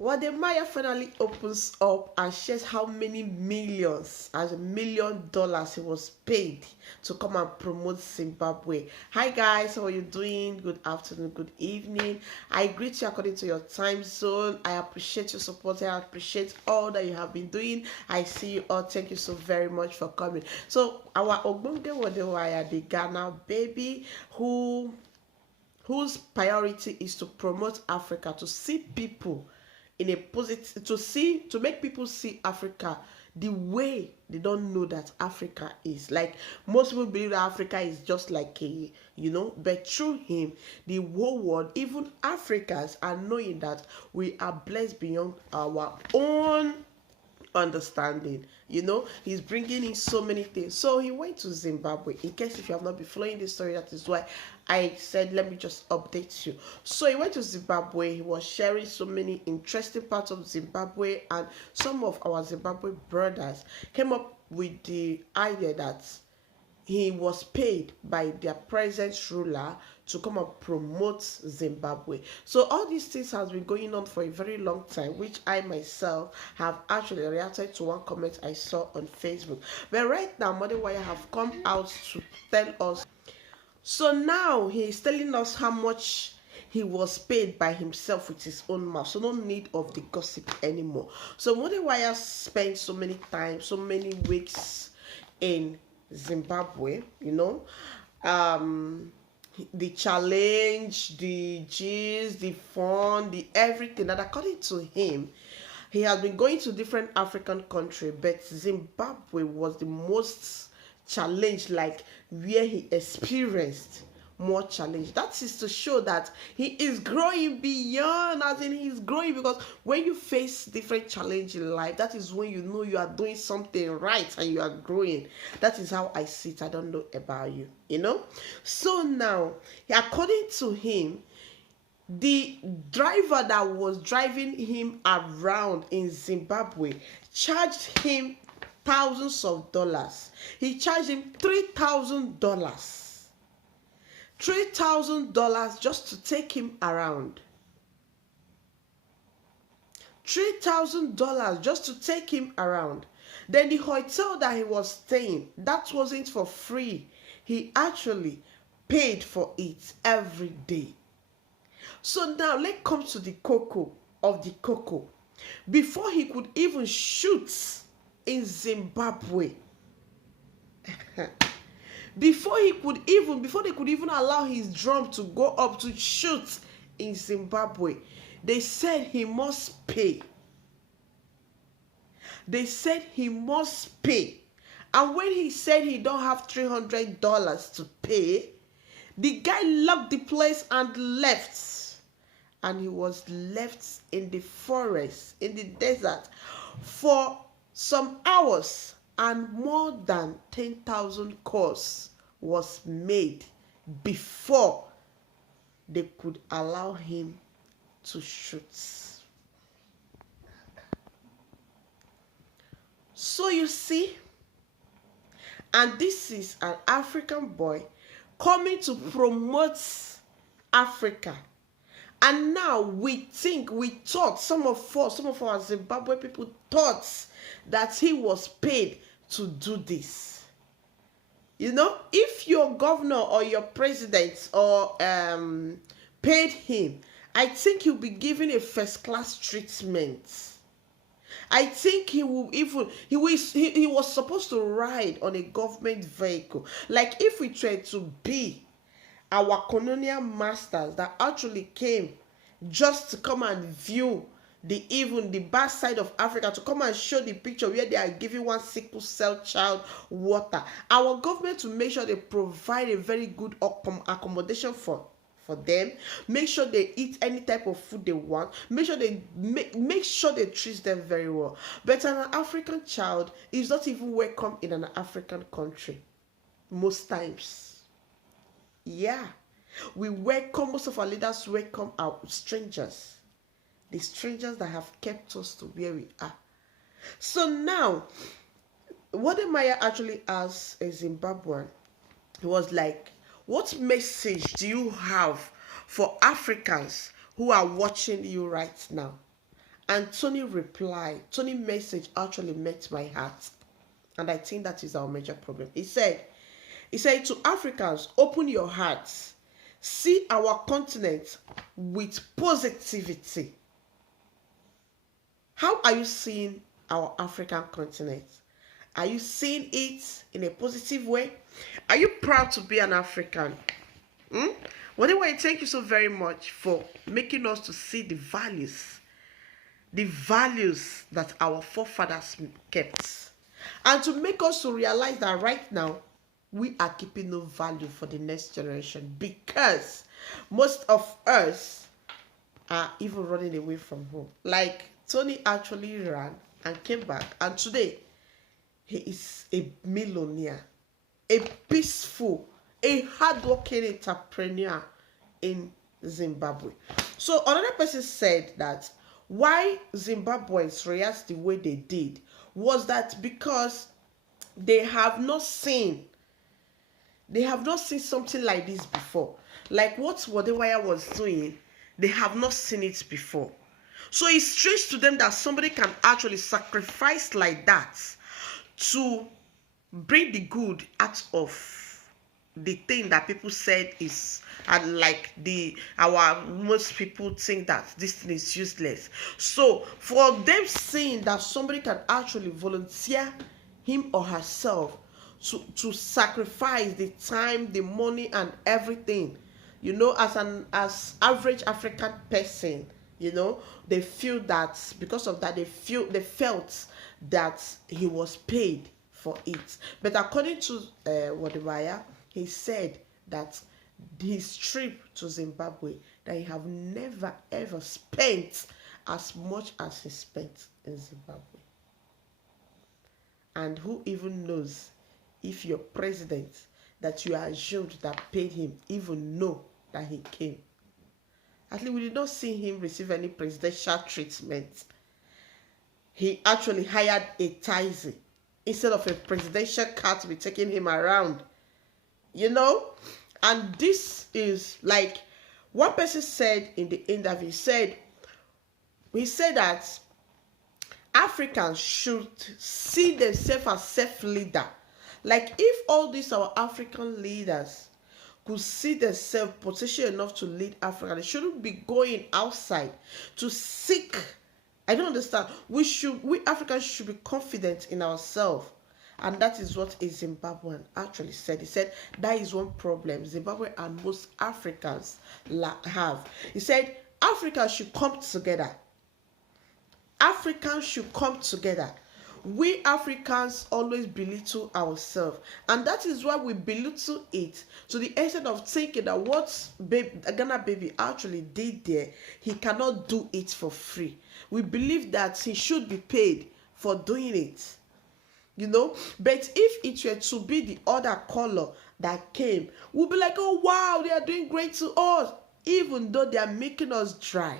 Wode Maya finally opens up and shares how many millions, as $1 million, he was paid to come and promote Zimbabwe. Hi guys, how are you doing? Good afternoon, good evening. I greet you according to your time zone. I appreciate your support. I appreciate all that you have been doing. I see you all. Thank you so very much for coming. So our Ogbonge Wode Maya, the Ghana baby, whose priority is to promote Africa, to see people in a positive, to make people see Africa the way they don't know that Africa is. Like most people believe that Africa is just like a, but through him, the whole world, even Africans, are knowing that we are blessed beyond our own understanding. He's bringing in so many things. So he went to Zimbabwe. In case if you have not been following this story, that is why I said let me just update you. So he went to Zimbabwe. He was sharing so many interesting parts of Zimbabwe, and some of our Zimbabwe brothers came up with the idea that he was paid by their present ruler to come and promote Zimbabwe. So all these things has been going on for a very long time, which I myself have actually reacted to one comment I saw on Facebook. But right now, Wode Maya have come out to tell us. So now he is telling us how much he was paid by himself with his own mouth. So no need of the gossip anymore. So Wode Maya spent so many times, so many weeks in Zimbabwe, the challenge, the gist, the fun, the everything. And according to him, he has been going to different African countries, but Zimbabwe was the most challenged, like where he experienced more challenge. That is to show that he is growing beyond, as in he's growing, because when you face different challenge in life, that is when you know you are doing something right and you are growing. That is how I see it. I don't know about you, So now, according to him, the driver that was driving him around in Zimbabwe charged him thousands of dollars. He charged him $3,000. $3,000 just to take him around. $3,000 just to take him around. Then the hotel that he was staying, that wasn't for free. He actually paid for it every day. So now let's come to the cocoa of the cocoa. Before he could even shoot in Zimbabwe, before they could even allow his drum to go up to shoot in Zimbabwe, they said he must pay. They said he must pay. And when he said he don't have $300 to pay, the guy locked the place and left. And he was left in the forest, in the desert, for some hours. And more than 10,000 calls was made before they could allow him to shoot. So you see, and this is an African boy coming to promote Africa. And now we thought, some of our Zimbabwe people thought that he was paid to do this. If your governor or your president or paid him, I think he'll be given a first-class treatment. I think he was supposed to ride on a government vehicle. Like if we tried to be our colonial masters that actually came just to come and view the bad side of Africa, to come and show the picture where they are giving one sickle cell child water. Our government to make sure they provide a very good accommodation for them, make sure they eat any type of food they want, make sure they treat them very well. But an African child is not even welcome in an African country most times. Yeah, most of our leaders welcome our strangers. The strangers that have kept us to where we are. So now, Wode Maya actually asked a Zimbabwean, he was like, what message do you have for Africans who are watching you right now? And Tony replied, Tony message actually met my heart. And I think that is our major problem. He said to Africans, open your hearts. See our continent with positivity. How are you seeing our African continent? Are you seeing it in a positive way? Are you proud to be an African? Anyway, thank you so very much for making us to see the values that our forefathers kept, and to make us to realize that right now we are keeping no value for the next generation, because most of us are even running away from home. Like Tony actually ran and came back, and today he is a millionaire, a peaceful, a hardworking entrepreneur in Zimbabwe. So another person said that why Zimbabweans react the way they did was that because they have not seen something like this before. Like what Wode was doing, they have not seen it before. So it's strange to them that somebody can actually sacrifice like that to bring the good out of the thing that people said is, and like most people think that this thing is useless. So for them seeing that somebody can actually volunteer him or herself to sacrifice the time, the money, and everything, as average African person, they feel that because of that, they felt that he was paid for it. But according to Wode, he said that his trip to Zimbabwe, that he have never ever spent as much as he spent in Zimbabwe. And who even knows if your president that you assumed that paid him even know that he came. At least we did not see him receive any presidential treatment. He actually hired a taxi instead of a presidential car to be taking him around. And this is like one person said in the interview, he said that Africans should see themselves as self-leader. Like if all these our African leaders could see themselves potential enough to lead Africa, they shouldn't be going outside to seek. I don't understand. We Africans should be confident in ourselves. And that is what a Zimbabwean actually said. He said that is one problem Zimbabwe and most Africans have. He said Africans should come together. Africans should come together. We Africans always belittle ourselves, and that is why we belittle it to the extent of thinking that what Ghana baby actually did there, he cannot do it for free. We believe that he should be paid for doing it. But if it were to be the other color that came, we'll be like, oh wow, they are doing great to us, even though they are making us dry.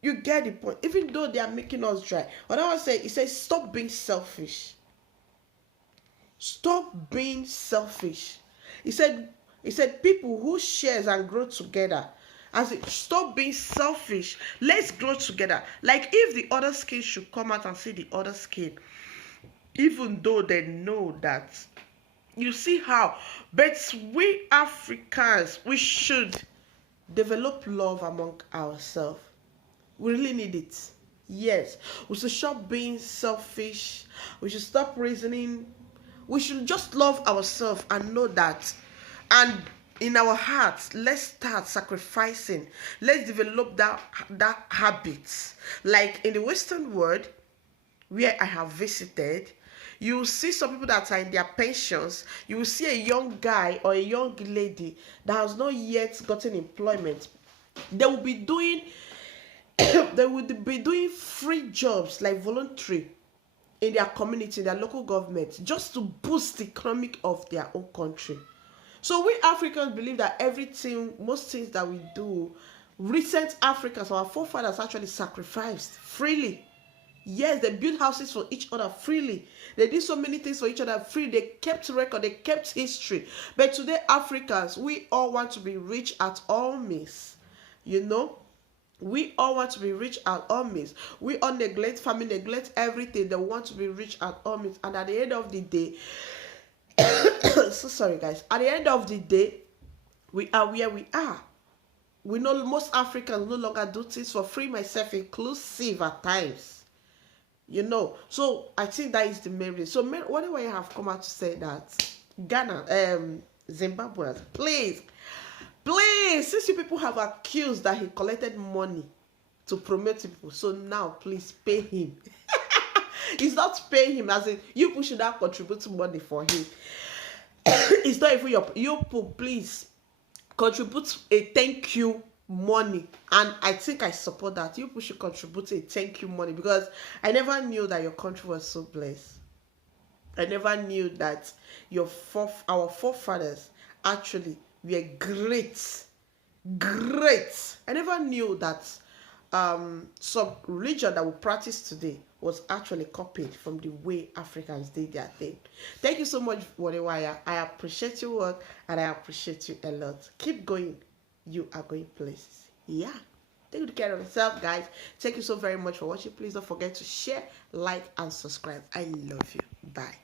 You get the point? Even though they are making us dry. What I want to say, he says, stop being selfish. Stop being selfish. He said people who shares and grow together. Stop being selfish. Let's grow together. Like if the other skin should come out and see the other skin, even though they know that, you see how. But we Africans, we should develop love among ourselves. We really need it. Yes. We should stop being selfish. We should stop reasoning. We should just love ourselves and know that. And in our hearts, let's start sacrificing. Let's develop that habit. Like in the Western world, where I have visited, you will see some people that are in their pensions. You will see a young guy or a young lady that has not yet gotten employment. They will be doing free jobs, like voluntary, in their community, in their local government, just to boost the economic of their own country. So we Africans believe that most things that we do, recent Africans, our forefathers actually sacrificed freely. Yes, they built houses for each other freely. They did so many things for each other freely. They kept record, they kept history. But today, Africans, we all want to be rich at all means. We all want to be rich at all means. We all neglect family, neglect everything. They want to be rich at all means. And at the end of the day, so sorry guys. At the end of the day, we are where we are. We know most Africans no longer do things for free, myself inclusive at times. You know, so I think that is the main reason. So whenever I have come out to say that Ghana, Zimbabwe, please, since you people have accused that he collected money to promote people, so now please pay him. It's not paying him as in you people should have contributed money for him. It's not even you people, please contribute a thank you money, and I think I support that. You people should contribute a thank you money, because I never knew that your country was so blessed. I never knew that our forefathers actually were great. I never knew that some religion that we practice today was actually copied from the way Africans did their thing. Thank you so much, Wode. I appreciate your work and I appreciate you a lot. Keep going. You are going places. Yeah. Take good care of yourself, guys. Thank you so very much for watching. Please don't forget to share, like, and subscribe. I love you. Bye.